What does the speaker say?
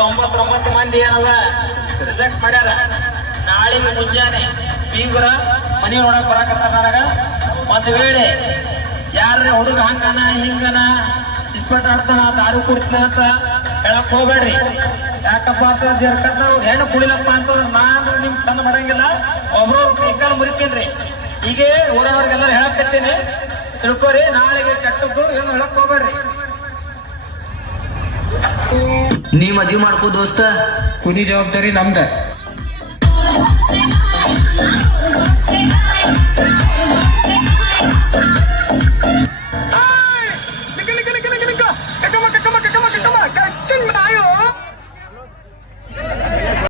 99 ಮಂದಿ ಏನದ ರಿಜೆಕ್ಟ್ ಮಾಡ್ಯಾರ. ನಾಳೆಗೆ ಮುಂಜಾನೆ ಬೀಗ್ರ ಮನಿ ನೋಡಕ್ ಬರಾಕತ್ತಾರ. ನನಗ ಒಂದು ವೇಳೆ ಯಾರ ಹುಡುಗ ಹಂಗನ ಹಿಂಗನ ಇಸ್ಪಟ್ ಆಡ್ತಾನ ದಾರು ಕುಡಿತಾನ ಅಂತ ಹೇಳಕ್ ಹೋಗ್ಬೇಡ್ರಿ. ಯಾಕಪ್ಪ ಅಂತ ಜರ್ಕಂತ ಹೆಣ್ಣು ಕುಡಿಲಪ್ಪ ಅಂತಂದ್ರೆ ನಾನು ನಿಮ್ ಚಂದ ಮಾಡಂಗಿಲ್ಲ. ಒಬ್ರು ಕೈಕಾಲು ಮುರಿತೀನ್ರಿ. ಹೀಗೆ ಊರವ್ರಿಗೆಲ್ಲರೂ ಹೇಳಕತ್ತೀನಿ, ತಿಳ್ಕೊರಿ. ನಾಳೆಗೆ ಕೆಟ್ಟದ್ದು ಏನು ಹೇಳಕ್ ಹೋಗ್ಬೇಡ್ರಿ. ನೀ ಮದ್ವಿ ಮಾಡ್ಕೋ ದೋಸ್ತ, ಕುನಿ ಜವಾಬ್ದಾರಿ ನಮ್ದ.